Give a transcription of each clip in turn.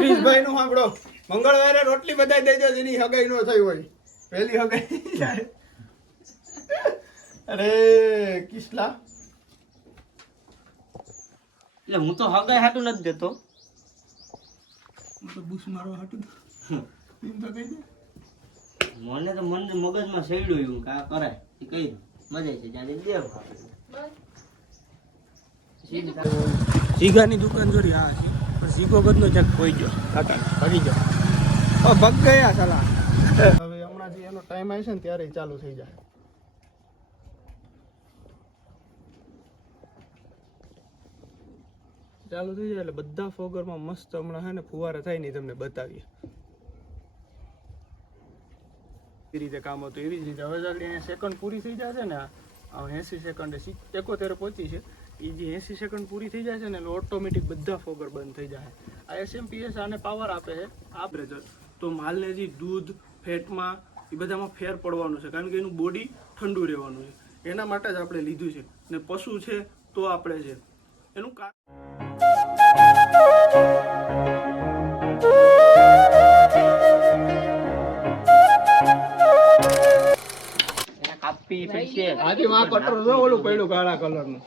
ક્રિશભાઈ નું સાંભળો, મંગળવારે રોટલી બધાય દેજો જેની હગાઈ નો થઈ હોય, પહેલી હગાઈ. અરે કિસલા, એટલે હું તો હગાઈ હાટું નથી દેતો, હું તો બુશ મારવા હાટું એમ તો કહી દે. મને તો મગજમાં સડ્યું એવું કે આ કરાય એ કઈ મજા છે ત્યારે દેવ. જીગાની દુકાન જોડી આ છે, પણ જીગો બધનો જગ કોઈ ગયો કાકા ભાગી ગયો. ભગ ગયા સાલા. હવે હમણાં જે એનો ટાઈમ આવે છે ને ત્યારે ચાલુ થઈ જાય. ચાલુ થઈ જાય એટલે બધા ફોગરમાં મસ્ત હમણાં હે ને ફુવારા થાય નહીં તમને બતાવીએ. એ રીતે કામ હતું એવી જ રીતે હવે આગળ સેકન્ડ પૂરી થઈ જાય છે ને, 80 સેકન્ડે 71 પહોંચી છે. એ જે 80 સેકન્ડ પૂરી થઈ જાય છે ને એટલે ઓટોમેટિક બધા ફોગર બંધ થઈ જાય. આ SMPS આને પાવર આપે છે આ પ્રેશર. તો માલને જે દૂધ ફેટમાં એ બધામાં ફેર પડવાનું છે, કારણ કે એનું બોડી ઠંડુ રહેવાનું છે. એના માટે જ આપણે લીધું છે. ને પશુ છે તો આપણે છે એનું કાપી પૈસે આજે માં કટર જો ઓલું પડ્યું કાળા કલરનું.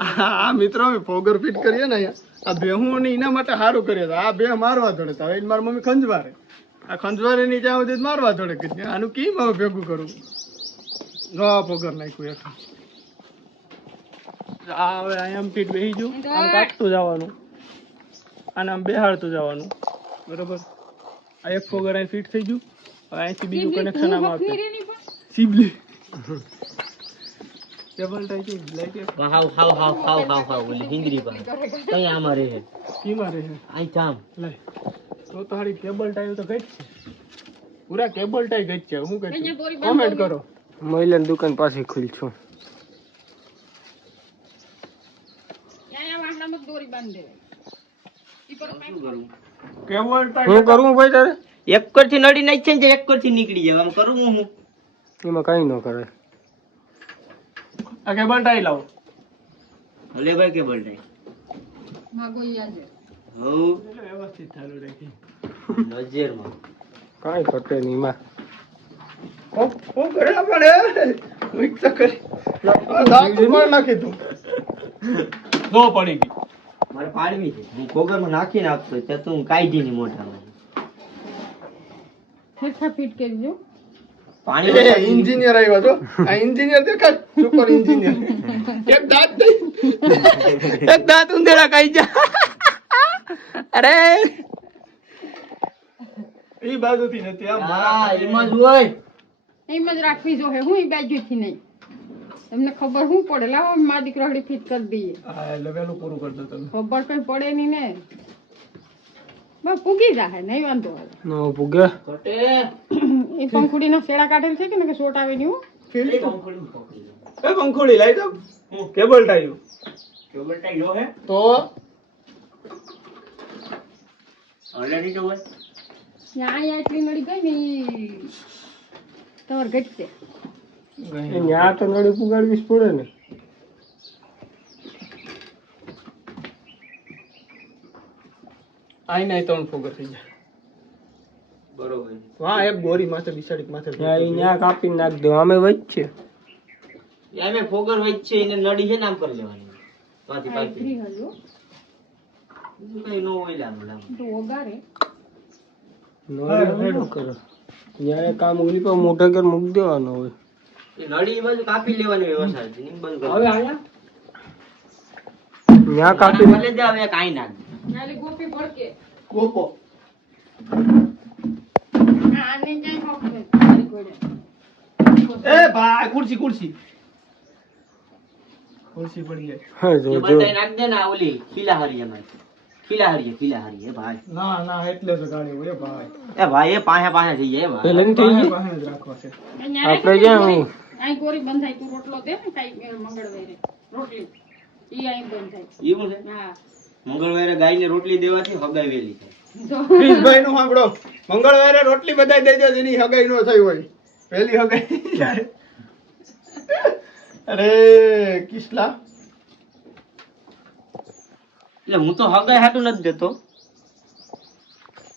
આ મિત્રો અમે ફોગર ફિટ કરીએ ને આ ભેહું ને એના માટે સારું કરીએ. આ બે મારવા દોડે તો હવે મારી મમ્મી ખંજવારે, આ ખંજવારે ની જ્યાં સુધી મારવા દોડે કે આનું કેમ હવે ભેગું કરું. જો આ ફોગર નાખ્યું હેઠું. આ હવે આમ ફીટ બેસી ગયું, આમ કાપતું જવાનું, આને આમ બેહાડતું જવાનું, બરોબર. આ એક ફોગર અહીં ફિટ થઈ ગયું. હવે અહીંથી બીજું કનેક્શન આમ આપે સિબલી કેબલ ટાઈ લાઈટ હાવ હાવ હાવ હાવ હાવ હાવ ઓલી હિંગરી પર કઈ આમાં રહે કીમાં રહે આઈ ચામ લે. તો તારી કેબલ ટાઈ તો ગઈ છે, પૂરા કેબલ ટાઈ ગઈ છે. હું કહું કોમેન્ટ કરો. મહિલાની દુકાન પાસે ખુલી છું. હું કરું ભાઈ તારે એક કરથી નડી નાખ છે ને એક કરથી નીકળી જાય. આમ કરું હું એમાં કઈ ન કરે. આ કેબલ ટાઈ લાવો. ભલે ભાઈ કેબલ ટાઈ માગો યાદ હો વ્યવસ્થિત ચાલુ રાખી નજરમાં કાઈ ઘટે નહીં માં. ઓ ઘરે પડે મિક્સ કરી દાંત ઉપર નાખી તું નો પડી ગઈ. મારે પાડવી છે. હું કોગરમાં નાખી નાખતો ત્યાં તું કાઢી ની મોઢામાં ઠેઠા ફિટ કરજો. પાણી એન્જિનિયર આવ્યો તો આ એન્જિનિયર દેખાય સુપર એન્જિનિયર. એક દાંત નહીં, એક દાંત ઉંદેડા ખાઈ જા. અરે એ બાજુથી નથી આ હા એમાં જ હોય. એમ જ રાખવી જોઈએ. હું ઈ બાજુથી નહીં, તમને ખબર શું પડે. લાવો મા દીકરો હળી ફિટ કરી દઈએ. હા એટલે પેલું પૂરું કરી દો તમે. ખબર કઈ પડે નહીં ને, બસ પૂગી જાય નહીં વાંધો આવે. નો પૂગે ઘટે એ પંખુડીનો શેડા કાઢેલ છે કે ને કે શોટ આવે નહીં. ફીલ એ પંખોડી લાઈ દો કેબલ ટાઈ કેબલ ટાઈ લો હે તો ઓલરેડી તો હોય. અહીંયા એટલી નડી ગઈ ને ઈ તમારે ઘટશે. ત્યાં તો નળી પુગાડવી જ પડે ને. આઈ નાઈ 3 ફોગર થઈ જાય બરોબર. વાહ એક ગોરી માથે બિસાડી માથે ત્યાં કાપી નાખ દો. અમે વચ્ચે એમે ફોગર વચ્ચે એને નડી છે ને આમ કરી લેવાની પાછી પાછી ફ્રી હજો બીજું કઈ નો હોય લાંબુ લાંબુ તો ઓગારે નો કરો. જ્યારે કામ ઓલી પર મોઢા કર મૂકી દેવાનો હોય. એ નડી બાજુ કાપી લેવાની વ્યવસ્થા છે. નિમ બંધ હવે કરો. આયા ત્યાં કાપી ભલે દે હવે કાઈ નાખ દે. નાલે ગોપી ભડકે ગોપો આને ક્યાંય ખબર નથી ગોડે. એ ભાઈ કુર્સી કુર્સી કુર્સી પડી જાય. હા એ જો બધાય નાખ દે ને આ ઓલી ખીલાહારી એમાં ખીલાહારી એ ભાઈ ના ના એટલે જ ગાડી હોય ભાઈ. એ ભાઈ એ પાહે પાહે થઈ જાય એ ભાઈ. પેલા થઈ ગઈ. પાસે જ રાખવા છે. આપણે જ્યાં અહીં ગોરી બંધાય. તું રોટલો દે ને કાંઈ મંગળવારે રોટલી ઈ અહીં બંધાય. એવું છે હા મંગળવારે ગાયને રોટલી દેવાથી હગાઈ વેલી થાય. જો ક્રિશભાઈ નું સાંભળો, મંગળવારે રોટલી બધાય દેજો જેની હગાઈ નો થઈ હોય, પહેલી હગાઈ. અરે કિસલા એટલે હું તો હગાઈ હાટું નથી દેતો.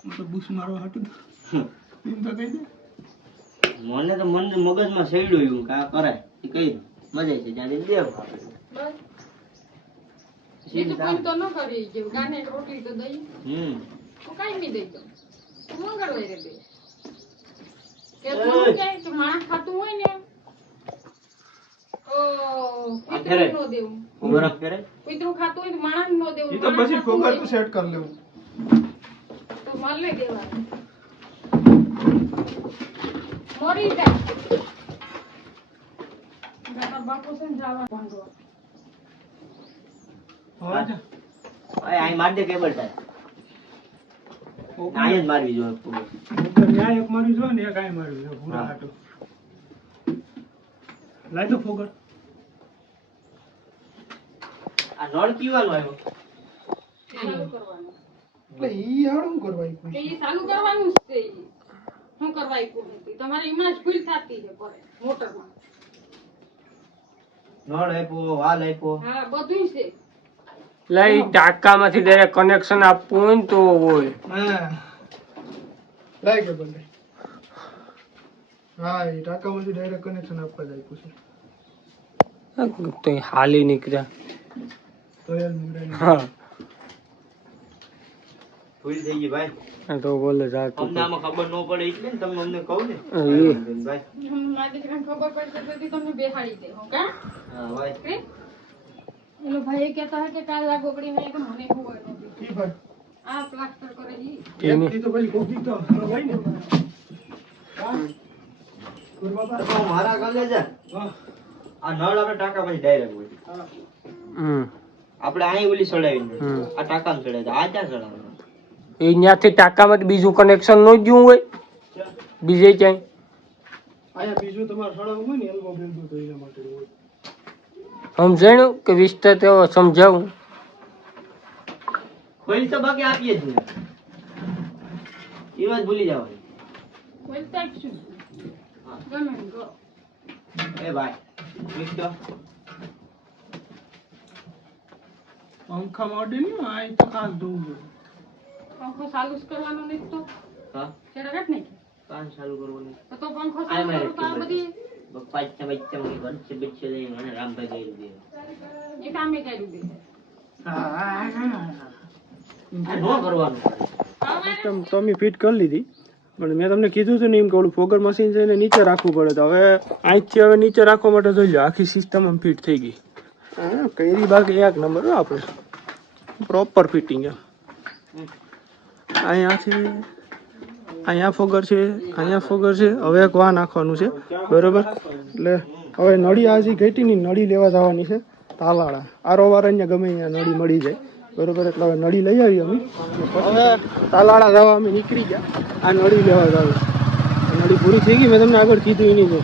હું તો બુશ મારવા હાટું હમ. એમ તો કહી દે. મને તો મગજમાં સડ્યું એવું કે આ કરાય એ કઈ મજા છે જાણે દેવ બસ બીજું કોઈ તો ન કરી કે ગાને એક રોટલી તો દઈ તો કાઈ નહીં દઈ દઉં તું મંગળ લઈ રે બે કે તું કે માણસ ખાતું હોય ને તો પિતૃ નો દેવું બરાબર કરે પિતૃ ખાતું હોય તો માણસ નો દેવું એ તો પછી ફોગર તો સેટ કરી લેવું. તો માલ લઈ દેવાનું મરી જાય ગાતા બાપુ છે ને જવા ભાંડવા હા જા. અહીં માર દે કેબલ ટાઈપ આય જ મારવી જોઈએ ફોગર. ફોગર ન્યાય એક મારી જો ને એક આય મારી જો પૂરા હાટું. લાઈ દો ફોગર. આ નળ કીવાનો આવ્યો ચાલુ કરવાનું એટલે ઈ હાડું કરવા કે ઈ ચાલુ કરવાનું જ છે ઈ. શું કરવા આપ્યું નથી તમારે એમાં જ ભૂલ થતી છે પડે મોટરમાં નળ આપ્યો વાલ આપ્યો હા બધું છે એટલે ઈ ટાંકામાંથી ડાયરેક્ટ કનેક્શન આપવું હોય ને તો હોય. હા લાઈ કે બંને. હા એ ટાંકામાંથી ડાયરેક્ટ કનેક્શન આપવા જ આપ્યું છે. તો ઈ હાલી નીકળ્યા. તો યાર મુંડાની હા ભૂલ થઈ ગઈ ભાઈ. તો બોલે જાતું અમને આમાં ખબર ન પડે એટલે ને તમને અમને કહું ને ભાઈ. મારા દીકરાને ખબર પડશે તો તમને બેહાડી દે હો કા હા ભાઈ કે એલો ભાઈ કહેતા હોય કે કાલ આ ગોગડી ને મને ખબર નથી કી ભાઈ આ પ્લાસ્ટર કરેલી એની તો પછી કોફી તો હોય ને. હા ગુરુ બાપા. તો મારા ગલે છે હા આ નળ આપણે ટાંકા પછી ડાયરેક્ટ હોય હા આપણે અહીં ઓલી ચડાવી આ ટાંકામાં ચડાવી આ ક્યાં ચડાવવાનું એ ત્યાંથી ટાંકામાંથી બીજું કનેક્શન નો જ્યું હોય બીજે ક્યાંય. આયા બીજું તમારે સળાવવું હોય ને એલ્બો બેલ્બો તો એના માટે હોય. સમજાણું કે વિસ્તાર તેવો સમજાવું. ખોલી તો બાકી આપીએ જ નહીં એ વાત ભૂલી જવાની. બોલતા જ છું ગમે એમ કરો એ ભાઈ મિક્સ તો પંખામાં અડે નહીં આ તો ખાસ ધોવું જોઈએ. પંખો ચાલુ જ કરવાનો નહીં તો હા છેડા કાઢ નહીં કાન ચાલુ કરવાનું તો પંખો આ ચાલુ મારે કરો તો આ બધી બચ્ચા બચ્ચા વચ્ચે બચ્ચે જઈ મને રામભાઈ કહી દીધું એ કામે કર્યું દે હા આ નો કરવાનું સિસ્ટમ તો અમે ફિટ કરી લીધી પણ મેં તમને કીધું હતું ને એમ કે ઓલું ફોગર મશીન છે એને નીચે રાખવું પડે તો હવે અહીંથી હવે નીચે રાખવા માટે જોઈ લો આખી સિસ્ટમ આમ ફિટ થઈ ગઈ. હા કઈ બાકી એક નંબર હો આપણે પ્રોપર ફિટિંગ એમ. અહીંયાથી અહીંયા ફોગર છે અહીંયા ફોગર છે હવે એક વા નાખવાનું છે બરોબર. એટલે હવે નળી આજે ઘટીની નળી લેવા જવાની છે તાલાળા આરોવાર અહીંયા ગમે અહીંયા નળી મળી જાય બરોબર. એટલે હવે નળી લઈ આવી અમે હવે તાલાળા જવા અમે નીકળી ગયા. આ નળી લેવા જાવ નળી પૂરી થઈ ગઈ મેં તમને આગળ કીધું એની જો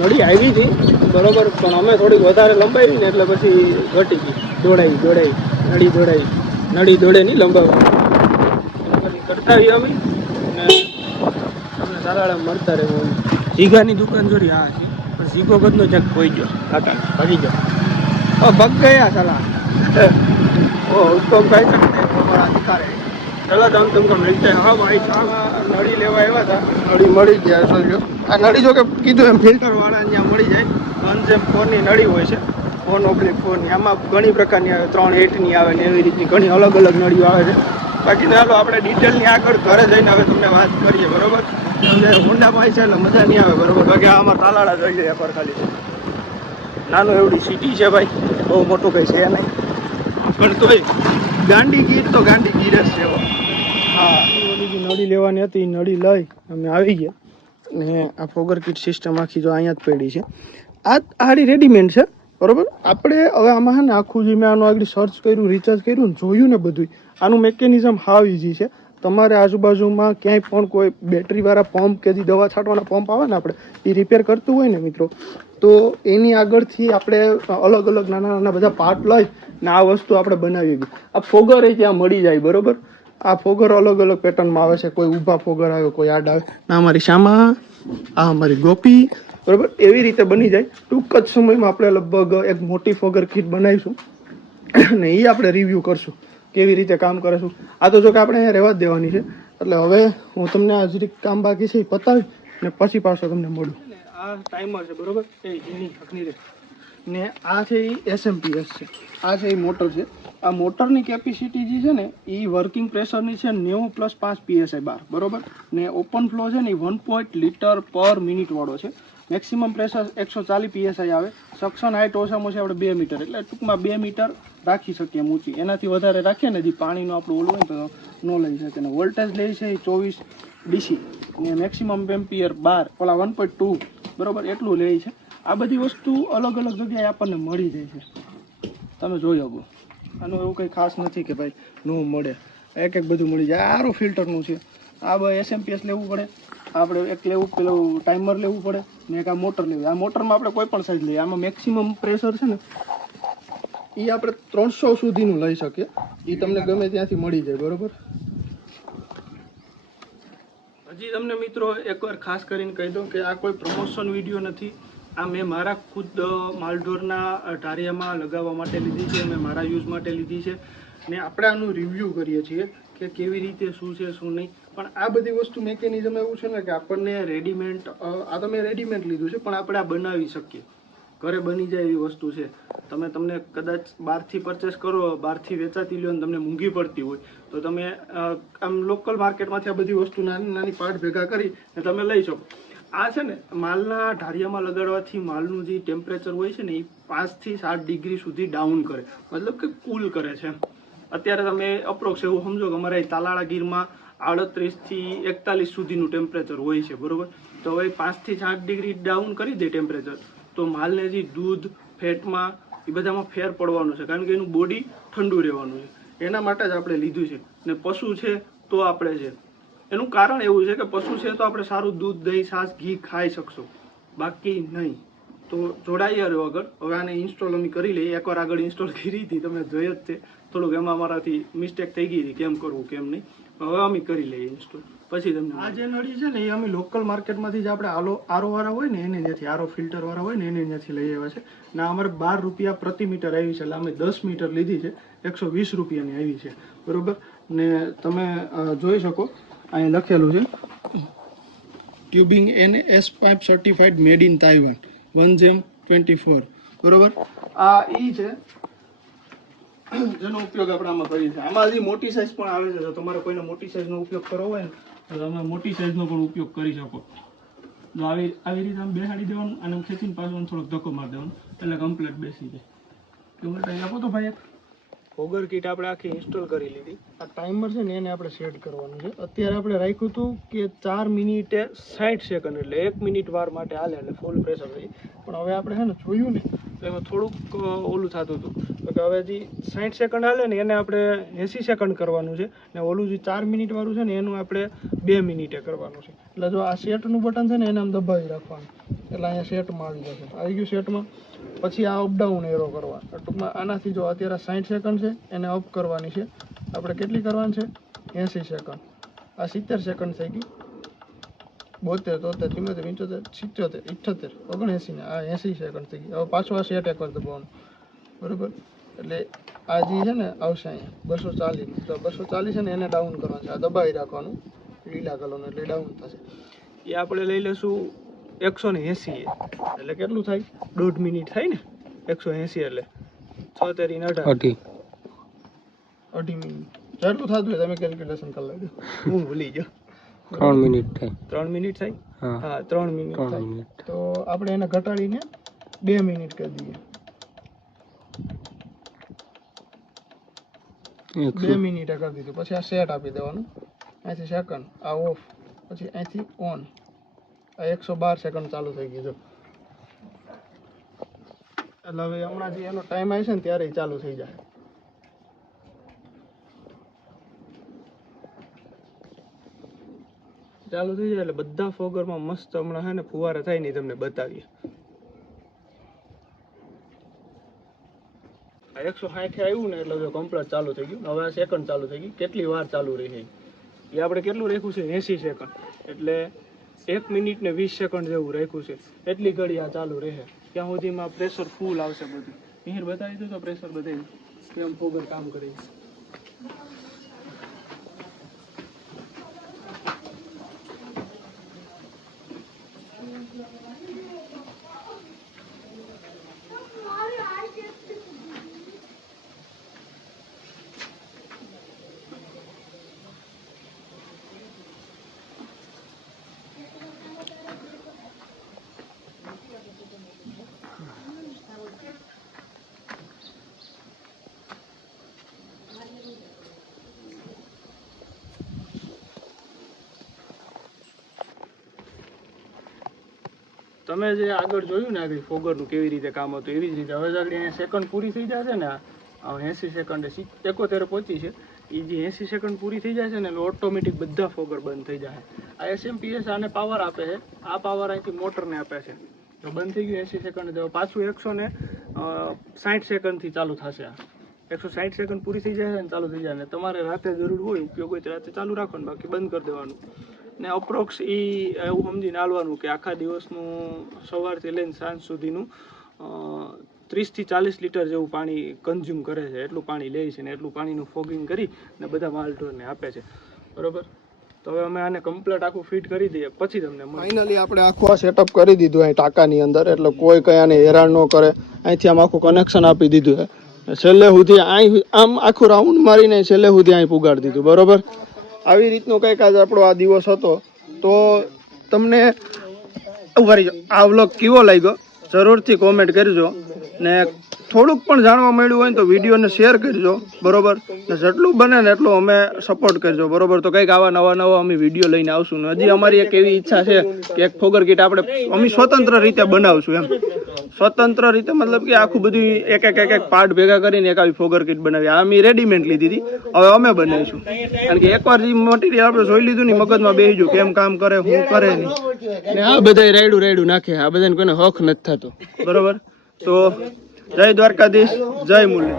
નળી આવી હતી બરોબર પણ અમે થોડીક વધારે લંબાવી ને એટલે પછી ઘટી ગઈ દોડાઈ નળી દોડે નહીં લંબાવી કરતા આવીએ અમે અને તમને તાલાળા મળતા રહેવું. જીગાની દુકાન જોડી હા પણ જીગો બધનો ચેક ખોઈ ગયો કાકા ભાગી ગયો ભગ ગયા સાલા ओ उसको हम कह सकते हैं वो बड़ा अधिकार है. चलो तो हम तुमको मिलते हैं. हाँ भाई साहब नड़ी लेवा આવ્યા હતા નળી મળી ગયા જોઈ આ નળી જો કે કીધું એમ ફિલ્ટર વાળા અહીંયા મળી જાય 1/4 ની નળી હોય છે 4/4 ની આમાં ઘણી પ્રકારની આવે 3/8 ની આવે ને એવી રીતની ઘણી અલગ અલગ નળીઓ આવે છે. બાકી ચાલો આપણે ડિટેલની આગળ ઘરે જઈને હવે તમને વાત કરીએ બરોબર. હોન્ડામાં છે એટલે મજા નહીં આવે બરોબર. બાકી આમાં તાલાળા જોઈ જાય પર ખાલી નાનું એવડી સિટી છે ભાઈ બહુ મોટું કંઈ છે નહીં પણ તોય ગાંડીગીર તો ગાંડીગીર જ છે. હા ઓલી જે નળી લેવાની હતી એ નળી લઈ અમે આવી ગયા ને આ ફોગર કિટ સિસ્ટમ આખી જો અહીંયા જ પડી છે. આ આડી રેડીમેડ છે બરોબર. આપણે હવે આમાં છે ને આખું જે મેં આનું આગળ સર્ચ કર્યું રિસર્ચ કર્યું ને જોયું ને બધું આનું મેકેનિઝમ હાવ ઇઝી છે. તમારે આજુબાજુમાં ક્યાંય પણ કોઈ બેટરીવાળા પંપ કે જે દવા છાંટવાના પંપ આવે ને આપણે એ રિપેર કરતું હોય ને મિત્રો તો એની આગળથી આપણે અલગ અલગ નાના નાના બધા પાર્ટ લઈ ને આ વસ્તુ આપણે બનાવી. આ ફોગર એ ત્યાં મળી જાય બરોબર. આ ફોગર અલગ અલગ પેટર્નમાં આવે છે. કોઈ ઊભા ફોગર આવે કોઈ આડ આવે ના અમારી શામાં આ અમારી ગોપી બરોબર એવી રીતે બની જાય. ટૂંક જ સમયમાં આપણે લગભગ એક મોટી ફોગર કીટ બનાવીશું ને એ આપણે રિવ્યૂ કરશું કેવી રીતે કામ કરે છું. આ તો જો કે આપણે અહીંયા રહેવા જ દેવાની છે. એટલે હવે હું તમને આ જરીક કામ બાકી છે એ પતાવી ને પછી પાછો તમને મળું. આ ટાઈમર છે બરોબર, એ એની હકની રે ને આ છે એ એસએમપીએસ છે, આ છે એ મોટર છે. આ મોટરની કેપેસિટી જે છે ને એ વર્કિંગ પ્રેશરની છે 90 + 5 PSI બાર બરોબર. ને ઓપન ફ્લો છે ને એ 1 લિટર પર મિનિટ વાળો છે. મેક્સિમમ પ્રેશર 140 PSI આવે. સક્શન હાઇટ ઓછામાં ઓછી આપણે 2 મીટર એટલે ટૂંકમાં 2 મીટર રાખી શકીએ ઊંચી. એનાથી વધારે રાખીએ ને જે પાણીનું આપણું ઓલું હોય ને તો ન લઈ શકે. ને વોલ્ટેજ લે છે એ 24 DC ને મેક્સિમમ એમ્પિયર 12 ઓલા 1.2 બરોબર એટલું લે છે. આ બધી વસ્તુ અલગ અલગ જગ્યાએ આપણને મળી જાય છે, તમે જોઈ શકો. આનું એવું કંઈ ખાસ નથી કે ભાઈ ન મળે, એક બધું મળી જાય. આરો ફિલ્ટરનું છે. આ ભાઈ SMPS લેવું પડે, આપણે એક લેવું પેલું ટાઈમર લેવું પડે ને એક આ મોટર લેવી. આ મોટરમાં આપણે કોઈ પણ સાઈઝ લઈએ. આમાં મેક્સિમમ પ્રેશર છે ને એ આપણે 300 સુધીનું લઈ શકીએ. એ તમને ગમે ત્યાંથી મળી જાય બરોબર. હજી તમને મિત્રો એકવાર ખાસ કરીને કહી દઉં કે આ કોઈ પ્રમોશન વિડીયો નથી. આ મેં મારા ખુદ માલઢોરના ઢારિયામાં લગાવવા માટે લીધી છે, મેં મારા યુઝ માટે લીધી છે ને આપણે આનું રિવ્યૂ કરીએ છીએ કે કેવી રીતે શું છે શું નહીં. પણ આ બધી વસ્તુ મેકેનિઝમ એવું છે ને કે આપણને રેડીમેડ, આ તો મેં રેડીમેડ લીધું છે પણ આપણે આ બનાવી શકીએ, ઘરે બની જાય એવી વસ્તુ છે. તમને કદાચ બહારથી પરચેસ કરો, બહારથી વેચાતી લ્યો ને તમને મોંઘી પડતી હોય તો તમે આમ લોકલ માર્કેટમાંથી આ બધી વસ્તુ નાની નાની પાર્ટ ભેગા કરી ને તમે લઈ શકો. આ છે ને માલના ઢારિયામાં લગાડવાથી માલનું જે ટેમ્પરેચર હોય છે ને એ 5 થી 7 ડિગ્રી સુધી ડાઉન કરે, મતલબ કે કૂલ કરે છે. અત્યારે તમે અપ્રોક્સ એવું સમજો કે અમારા તાલાળા ગીરમાં 38 થી 41 સુધીનું ટેમ્પરેચર હોય છે બરોબર. તો હવે 5 થી 7 ડિગ્રી ડાઉન કરી દે ટેમ્પરેચર તો માલને જે દૂધ ફેટમાં એ બધામાં ફેર પડવાનું છે, કારણ કે એનું બોડી ઠંડુ રહેવાનું છે. એના માટે જ આપણે લીધું છે. ને પશુ છે તો આપણે છે, એનું કારણ એવું છે કે પશુ છે તો આપણે સારું દૂધ, દહીં, છાશ, ઘી ખાઈ શકશો, બાકી નહીં. તો જોડાઈ રહ્યો આગળ. હવે આને ઇન્સ્ટોલ અમે કરી લઈએ. એકવાર આગળ ઇન્સ્ટોલ કરી હતી તમે જોઈ જ છે, થોડુંક એમાં મારાથી મિસ્ટેક થઈ ગઈ હતી કેમ કરવું કેમ નહીં. હવે અમે કરી લઈએ ઇન્સ્ટોલ પછી તમને. આ જે નળી છે ને એ અમે લોકલ માર્કેટમાંથી જ આપણે આરો વાળા હોય ને એને ત્યાંથી, આરો ફિલ્ટર વાળા હોય ને એને ત્યાંથી લઈ આવ્યા છે. ને અમારે 12 રૂપિયા પ્રતિ મીટર આવી છે, એટલે અમે 10 મીટર લીધી છે, 120 રૂપિયાની આવી છે બરોબર. ને તમે જોઈ શકો અહીંયા લખેલું છે ટ્યુબિંગ NS pipe certified made in Taiwan 1J24 બરોબર. આ ઈ છે જેનો ઉપયોગ આપણે આમાં કરીએ છીએ. આમાં હજી મોટી સાઇઝ પણ આવે છે. જો તમારે કોઈને મોટી સાઇઝનો ઉપયોગ કરવો હોય ને તો તમે મોટી સાઇઝનો પણ ઉપયોગ કરી શકો. તો આવી રીતે આમ બેસાડી દેવાનું અને ખેંચીને પાછું થોડોક ધક્કો મારી દેવાનો એટલે કમ્પ્લીટ બેસી જાય. કેવું ટાઈમ આપો તો ભાઈ. ફોગર કીટ આપણે આખી ઇન્સ્ટોલ કરી લીધી. આ ટાઈમર છે ને એને આપણે સેટ કરવાનું છે. અત્યારે આપણે રાખ્યું હતું કે 4 મિનિટે 60 સેકન્ડ એટલે 1 મિનિટ વાર માટે હાલે એટલે ફૂલ પ્રેશર થઈ. પણ હવે આપણે છે ને જોયું ને તો એમાં થોડુંક ઓલું થતું હતું કે હવે જે 60 સેકન્ડ હાલે ને એને આપણે 80 સેકન્ડ કરવાનું છે ને ઓલું જે 4 મિનિટ વાળું છે ને એનું આપણે 2 મિનિટે કરવાનું છે. એટલે જો આ સેટનું બટન છે ને એને આમ દબાવી રાખવાનું એટલે અહીંયા સેટમાં આવી જશે. આવી ગયું સેટમાં. પછી આ અપડાઉન એરો કરવા. ટૂંકમાં આનાથી જો અત્યારે 60 સેકન્ડ છે એને અપ કરવાની છે આપણે. કેટલી કરવાની છે? 80 સેકન્ડ. આ 70 સેકન્ડ થઈ ગઈ. 72, 73, 74, 75, 77, 79 ને આ 80 સેકન્ડ થઈ ગઈ. હવે પાછું આ સેટ એકવાર દબાવવાનું બરોબર. એટલે આ જે છે ને આવશે અહીંયા 240. તો 240 છે ને એને ડાઉન કરવાનું છે. આ દબાવી રાખવાનું લીલા કલરનું એટલે ડાઉન થશે. એ આપણે લઈ લેશું 180 એટલે કેટલું થાય? 1.5 મિનિટ થાય ને 180 એટલે 76 ને 18 અઢી મિનિટ જેટલું થતું હોય તમે કેલ્ક્યુલેશન કરી લેજો. હું ભૂલી ગયો. 3 મિનિટ થાય. 3 મિનિટ થાય. હા 3 મિનિટ થાય. તો આપણે એને ઘટાડીને 2 મિનિટ કરી દઈએ. 2 મિનિટે કરી દીધું. પછી આ સેટ આપી દેવાનું. અહીંથી સેકન્ડ આ ઓફ, પછી અહીંથી ઓન. આ 112 સેકન્ડ ચાલુ થઈ ગયું. જો એટલે હવે હમણાં જે એનો ટાઈમ આવશે ને ત્યારે ચાલુ થઈ જાય. ચાલુ થઈ જાય એટલે બધા ફોગરમાં મસ્ત હમણાં છે ને ફુવારા થાય ને તમને બતાવીએ. આ 160 આવ્યું ને એટલે કમ્પ્લીટ ચાલુ થઈ ગયું. હવે આ સેકન્ડ ચાલુ થઈ ગઈ. કેટલી વાર ચાલુ રહી એ આપણે કેટલું રાખ્યું છે? 80 સેકન્ડ એટલે 1 મિનિટ ને 20 સેકન્ડ જેવું રાખ્યું છે. એટલી ઘડી આ ચાલુ રહે ત્યાં સુધીમાં પ્રેશર ફૂલ આવશે બધું. અહીં બતાવી દો તો પ્રેશર બતાવી કેમ ફોગર કામ કરે છે. તમે જે આગળ જોયું ને આગળ ફોગરનું કેવી રીતે કામ હતું એવી જ રીતે હવે આગળ અહીંયા સેકન્ડ પૂરી થઈ જશે ને 80 સેકન્ડે 71 પહોંચી છે. એ જે 80 સેકન્ડ પૂરી થઈ જાય છે ને એટલે ઓટોમેટિક બધા ફોગર બંધ થઈ જાય. આ SMPS આને પાવર આપે છે. આ પાવર અહીંથી મોટરને આપે છે. તો બંધ થઈ ગયું 80 સેકન્ડ તો પાછું 160 સેકન્ડથી ચાલુ થશે. આ 160 સેકન્ડ પૂરી થઈ જાય ને ચાલુ થઈ જાય ને તમારે રાતે જરૂર હોય ઉપયોગ હોય તો રાતે ચાલુ રાખો ને બાકી બંધ કરી દેવાનું. ને અપ્રોક્સ એ એવું સમજીને હાલવાનું કે આખા દિવસનું સવારથી લઈને સાંજ સુધીનું 30 થી 40 લીટર જેવું પાણી કન્ઝ્યુમ કરે છે. એટલું પાણી લે છે ને એટલું પાણીનું ફોગિંગ કરી ને બધા માલઢોરને આપે છે. બરોબર. તો હવે અમે આને કમ્પ્લીટ આખું ફિટ કરી દઈએ પછી તમને ફાઇનલી આપણે આખું આ સેટઅપ કરી દીધું અહીં ટાંકાની અંદર, એટલે કોઈ કઈ આને હેરાન ન કરે. અહીંથી આમ આખું કનેક્શન આપી દીધું છે. છેલ્લે સુધી અહીં આમ આખું રાઉન્ડ મારીને છેલ્લે સુધી અહીં પુગાડી દીધું. બરોબર. આવી રીતનો કંઈક આજે આપણો આ દિવસ હતો. તો તમને આ વ્લોગ કેવો લાગ્યો જરૂરથી કોમેન્ટ કરજો ને થોડુંક પણ જાણવા મળ્યું હોય ને તો વિડીયોને શેર કરજો. બરોબર. ને જેટલું બને ને એટલું અમે સપોર્ટ કરજો. બરોબર. તો કંઈક આવા નવા અમે વિડીયો લઈને આવશું ને હજી અમારી એક એવી ઈચ્છા છે કે એક ફોગર કીટ આપણે અમે સ્વતંત્ર રીતે બનાવશું. એમ સ્વતંત્ર રીતે મતલબ કે આખું બધું એક પાર્ટ ભેગા કરીને એક આવી ફોગર કીટ બનાવી. આ અમે રેડીમેડ લીધી હતી, હવે અમે બનાવીશું. કારણ કે એકવાર જે મટીરિયલ આપણે જોઈ લીધું ને મગજમાં બેસી ગયું કેમ કામ કરે શું કરે નહીં. ને આ બધા રાયડું નાખે, આ બધાને કોઈને હક નથી થતો. બરોબર. તો જય દ્વારકાધીશ, જય મુરલી.